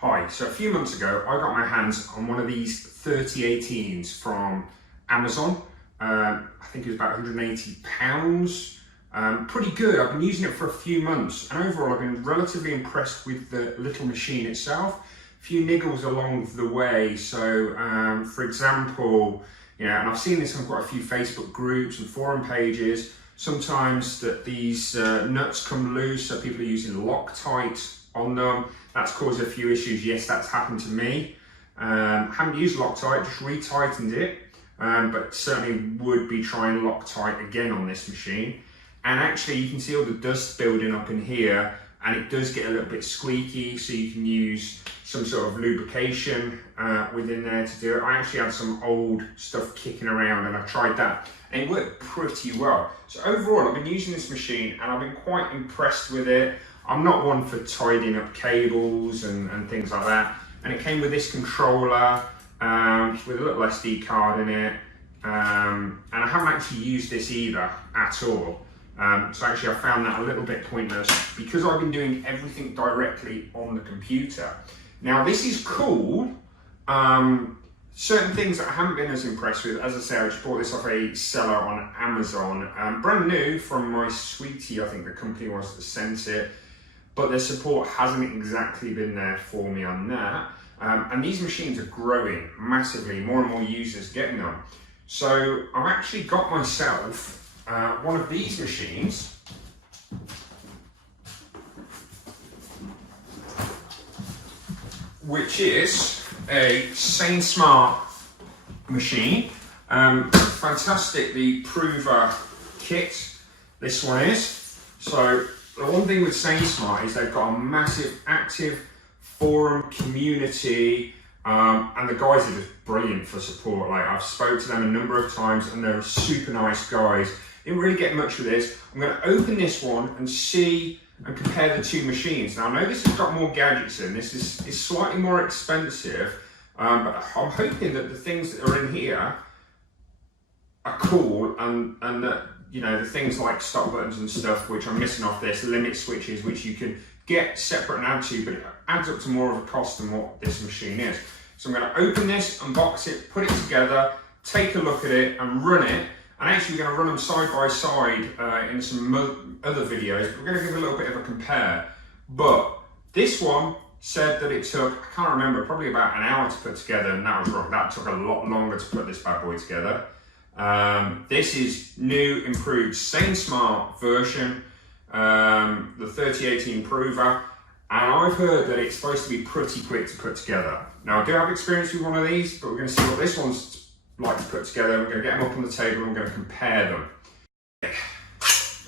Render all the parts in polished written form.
Hi, so a few months ago I got my hands on one of these 3018s from Amazon. I think it was about £180. Pretty good. I've been using it for a few months and overall I've been relatively impressed with the little machine itself. A few niggles along the way, so for example, and I've seen this on quite a few Facebook groups and forum pages, sometimes that these nuts come loose, so people are using Loctite on them. That's caused a few issues. Yes, that's happened to me. Haven't used Loctite, just retightened it, but certainly would be trying Loctite again on this machine. And actually you can see all the dust building up in here, and it does get a little bit squeaky, so you can use some sort of lubrication within there to do it. I actually had some old stuff kicking around and I tried that and it worked pretty well. So overall I've been using this machine and I've been quite impressed with it. I'm not one for tidying up cables and things like that. And it came with this controller with a little SD card in it. And I haven't actually used this either at all. So actually I found that a little bit pointless because I've been doing everything directly on the computer. Now this is cool. Certain things that I haven't been as impressed with, as I say, I just bought this off a seller on Amazon. Brand new from my sweetie, I think the company was that sent it. But their support hasn't exactly been there for me on that. And these machines are growing massively, more and more users getting them. So I've actually got myself one of these machines, which is a SainSmart machine. Fantastic, the Prover kit, this one is. So the one thing with SainSmart is they've got a massive active forum community, and the guys are just brilliant for support. Like, I've spoke to them a number of times and they're super nice guys. Didn't really get much with this. I'm going to open this one and see and compare the two machines. Now I know this has got more gadgets in, this is slightly more expensive, but I'm hoping that the things that are in here are cool and that, the things like stop buttons and stuff, which I'm missing off this, limit switches, which you can get separate and add to, but it adds up to more of a cost than what this machine is. So I'm going to open this, unbox it, put it together, take a look at it and run it. And actually we're going to run them side by side in some other videos, but we're going to give a little bit of a compare. But this one said that it took, I can't remember, probably about an hour to put together, and that was wrong. That took a lot longer to put this bad boy together. This is new, improved SainSmart version, the 3018 Prover, and I've heard that it's supposed to be pretty quick to put together. Now I do have experience with one of these, but we're going to see what this one's like to put together. We're going to get them up on the table and we're going to compare them.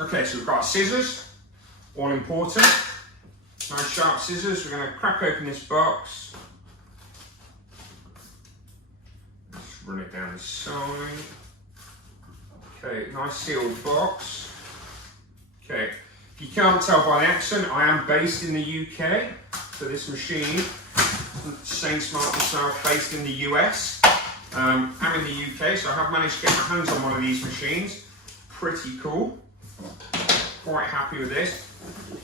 Okay, so we've got scissors, all important. Nice sharp scissors. We're going to crack open this box. Let's run it down the side. Okay, nice sealed box. Okay, if you can't tell by the accent, I am based in the UK. So this machine, SainSmart myself, based in the US. I'm in the UK, so I have managed to get my hands on one of these machines. Pretty cool. Quite happy with this.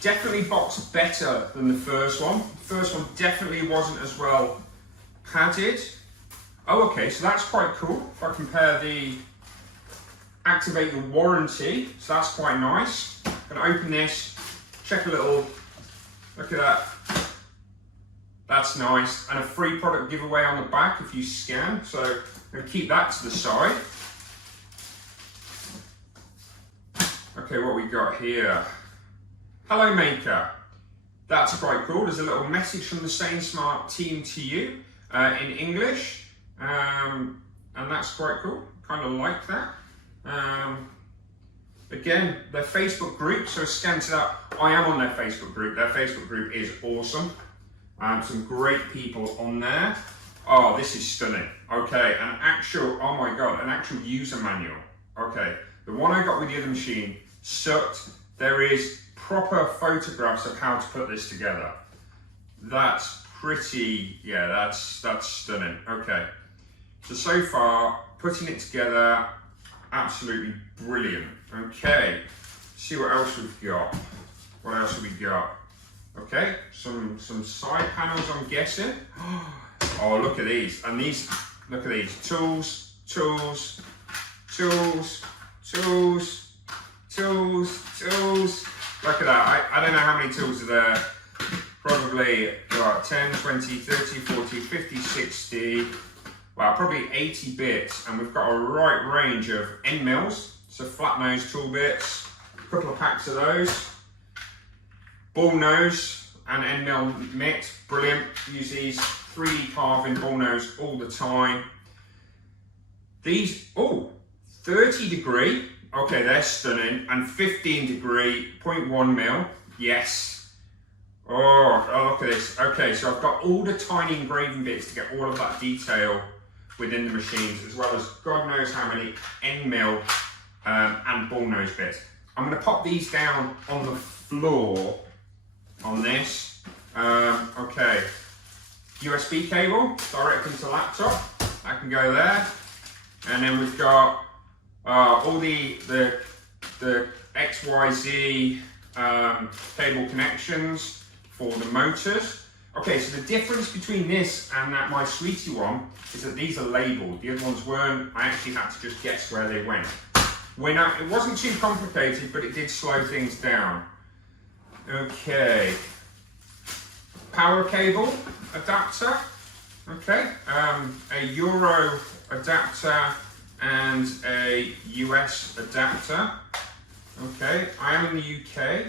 Definitely boxed better than the first one. The first one definitely wasn't as well padded. Oh, okay, so that's quite cool. If I compare the activate the warranty, so that's quite nice. I'm going to open this, check a little, look at that. That's nice, and a free product giveaway on the back if you scan, so I'm going to keep that to the side. Okay, what we got here? Hello Maker. That's quite cool. There's a little message from the SainSmart team to you in English, and that's quite cool. Kind of like that. Again, their Facebook group, so scan to that. I am on their Facebook group. Their Facebook group is awesome. Some great people on there. Oh, this is stunning. Okay, an actual, oh my God, an actual user manual. Okay, the one I got with the other machine sucked. There is proper photographs of how to put this together. That's pretty, yeah, that's stunning. Okay, so far, putting it together, absolutely brilliant. Okay, see what else we've got. What else have we got? Okay, some side panels, I'm guessing. Oh, look at these. And these, look at these. Tools, tools, tools, tools, tools, tools. Look at that. I don't know how many tools are there. Probably got 10, 20, 30, 40, 50, 60. Well, probably 80 bits. And we've got a right range of end mills. So flat nose tool bits. A couple of packs of those. Ball nose and end mill mitt, brilliant. Use these 3D carving ball nose all the time. These, oh, 30 degree, okay, they're stunning, and 15 degree 0.1 mil, yes. Oh, look at this. Okay, so I've got all the tiny engraving bits to get all of that detail within the machines, as well as God knows how many end mill and ball nose bits. I'm going to pop these down on the floor on this. Okay, USB cable direct into laptop, that can go there. And then we've got all the XYZ cable connections for the motors. Okay, so the difference between this and that My Sweetie one is that these are labelled. The other ones weren't. I actually had to just guess where they went. It wasn't too complicated, but it did slow things down. Okay, power cable adapter. Okay, a Euro adapter and a US adapter. Okay, I am in the UK.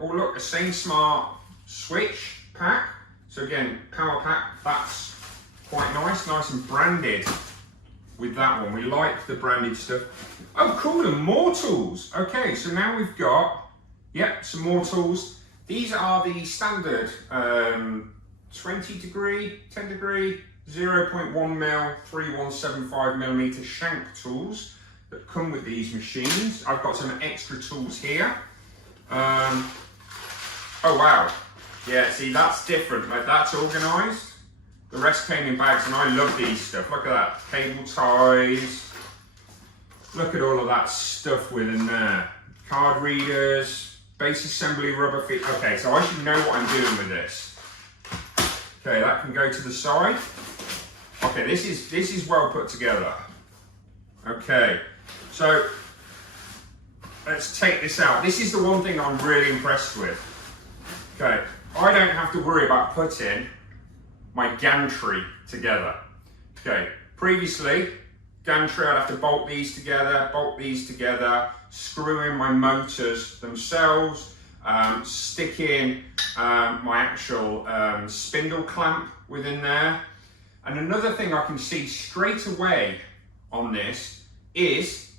Oh look, a Same Smart switch pack. So again, power pack, that's quite nice and branded with that one. We like the branded stuff. Oh cool, and more tools. Okay, so now we've got, yep, some more tools. These are the standard 20 degree, 10 degree, 0.1 mil, 3175 millimeter shank tools that come with these machines. I've got some extra tools here. Oh wow, yeah, see that's different, like that's organised. The rest came in bags and I love these stuff. Look at that, cable ties. Look at all of that stuff within there. Card readers, base assembly rubber feet. Okay, so I should know what I'm doing with this. Okay, that can go to the side. Okay, this is well put together. Okay, so let's take this out. This is the one thing I'm really impressed with. Okay, I don't have to worry about putting my gantry together. Okay, previously, gantry, I'd have to bolt these together, screw in my motors themselves, stick in my actual spindle clamp within there. And another thing I can see straight away on this is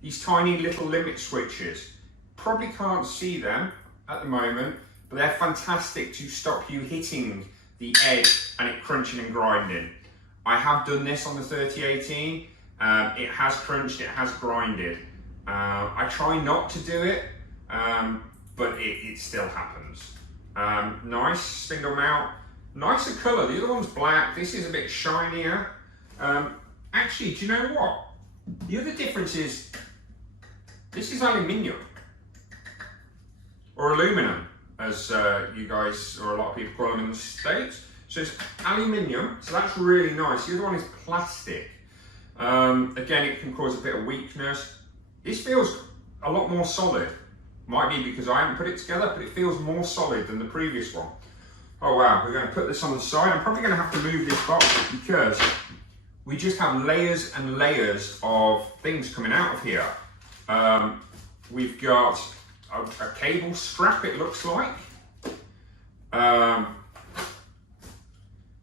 these tiny little limit switches. Probably can't see them at the moment, but they're fantastic to stop you hitting the edge and it crunching and grinding. I have done this on the 3018. It has crunched, it has grinded. I try not to do it, but it still happens. Nice spindle mount, nicer colour. The other one's black, this is a bit shinier. Actually, do you know what? The other difference is, this is aluminium, or aluminum, as you guys, or a lot of people call them in the States. So it's aluminium, so that's really nice. The other one is plastic. Again, it can cause a bit of weakness. This feels a lot more solid. Might be because I haven't put it together, but it feels more solid than the previous one. Oh wow, we're going to put this on the side. I'm probably going to have to move this box because we just have layers and layers of things coming out of here. We've got a cable strap, it looks like.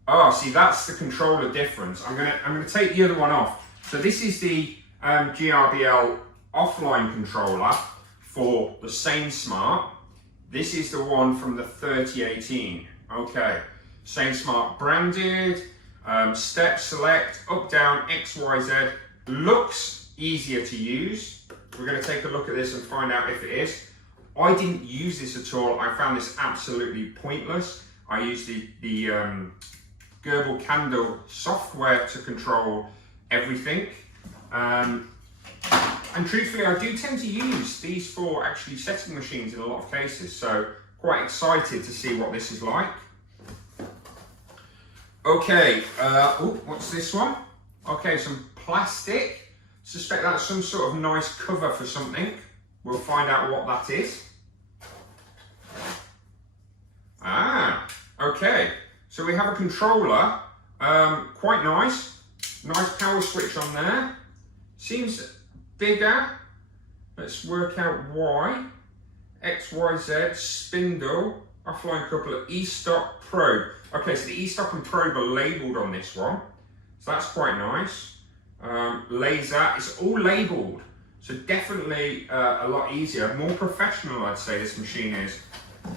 Oh, see, that's the controller difference. I'm gonna take the other one off. So this is the GRBL offline controller for the Same Smart. This is the one from the 3018. Okay, Same Smart branded, step select, up, down, X, Y, Z. Looks easier to use. We're going to take a look at this and find out if it is. I didn't use this at all. I found this absolutely pointless. I used the Gerbil Candle software to control everything. And truthfully, I do tend to use these for actually setting machines in a lot of cases. So quite excited to see what this is like. Okay, oh, what's this one? Okay, some plastic. Suspect that's some sort of nice cover for something. We'll find out what that is. Ah, okay. So we have a controller, quite nice. Nice power switch on there. Seems bigger. Let's work out why. X, Y, Z, spindle, offline coupler, E-stop probe. Okay, so the E-stop and probe are labelled on this one. So that's quite nice. Laser, it's all labelled. So definitely a lot easier, more professional I'd say this machine is.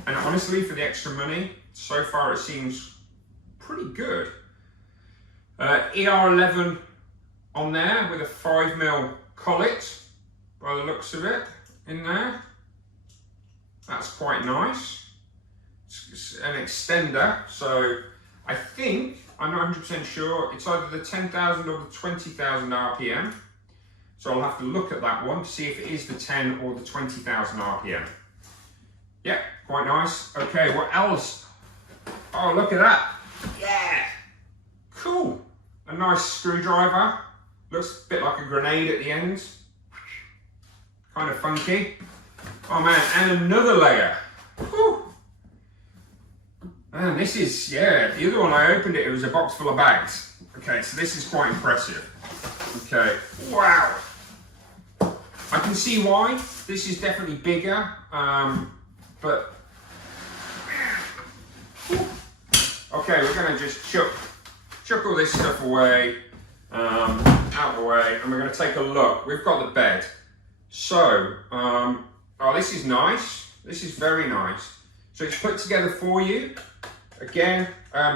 And honestly, for the extra money, so far it seems pretty good. ER11 on there with a 5mm collet, by the looks of it, in there. That's quite nice. It's an extender, so I think, I'm not 100% sure, it's either the 10,000 or the 20,000 RPM. So I'll have to look at that one to see if it is the 10 or the 20,000 RPM. Yeah, quite nice. Okay, what else? Oh, look at that. Yeah, cool. A nice screwdriver. Looks a bit like a grenade at the end. Kind of funky. Oh man, and another layer. Whew. Man, this is, yeah, the other one I opened it was a box full of bags. Okay, so this is quite impressive. Okay, wow. I can see why. This is definitely bigger, but okay, we're gonna just chuck all this stuff away, out the way, and we're gonna take a look. We've got the bed. So, oh, this is nice. This is very nice. So it's put together for you. Again,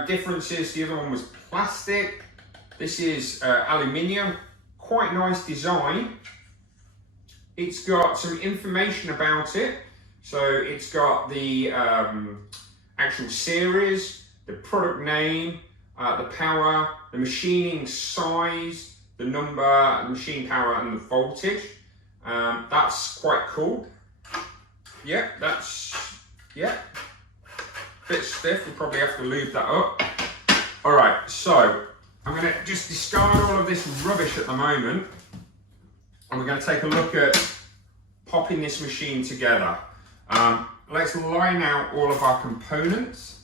differences, the other one was plastic. This is aluminium. Quite nice design. It's got some information about it. So it's got the actual series, the product name, the power, the machining size, the number, the machine power, and the voltage. That's quite cool. Yeah, bit stiff, we'll probably have to lube that up. All right, so I'm gonna just discard all of this rubbish at the moment, and we're gonna take a look at popping this machine together. Let's line out all of our components,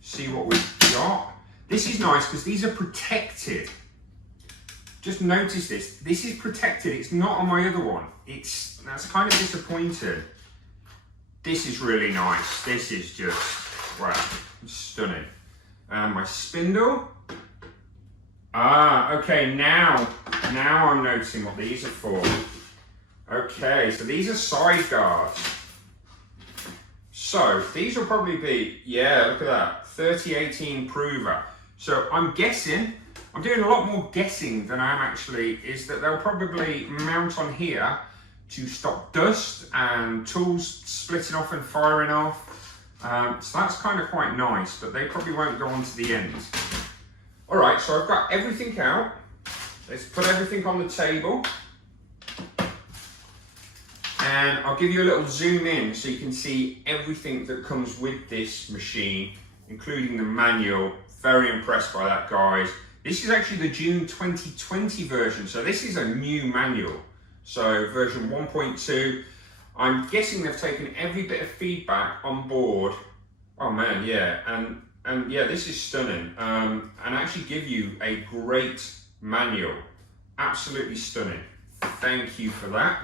see what we've got. This is nice because these are protected. Just notice this. This is protected. It's not on my other one. That's kind of disappointing. This is really nice. This is just, wow, stunning. My spindle. Ah, okay, now I'm noticing what these are for. Okay, so these are side guards. So these will probably be, yeah, look at that, 3018 prover. So I'm guessing, I'm doing a lot more guessing than I am actually, is that they'll probably mount on here to stop dust and tools splitting off and firing off. So that's kind of quite nice, but they probably won't go on to the end. All right, so I've got everything out. Let's put everything on the table. And I'll give you a little zoom in so you can see everything that comes with this machine, including the manual. Very impressed by that, guys. This is actually the June 2020 version, so this is a new manual. So version 1.2. I'm guessing they've taken every bit of feedback on board. Oh man, yeah, and yeah, this is stunning. And actually give you a great manual. Absolutely stunning. Thank you for that.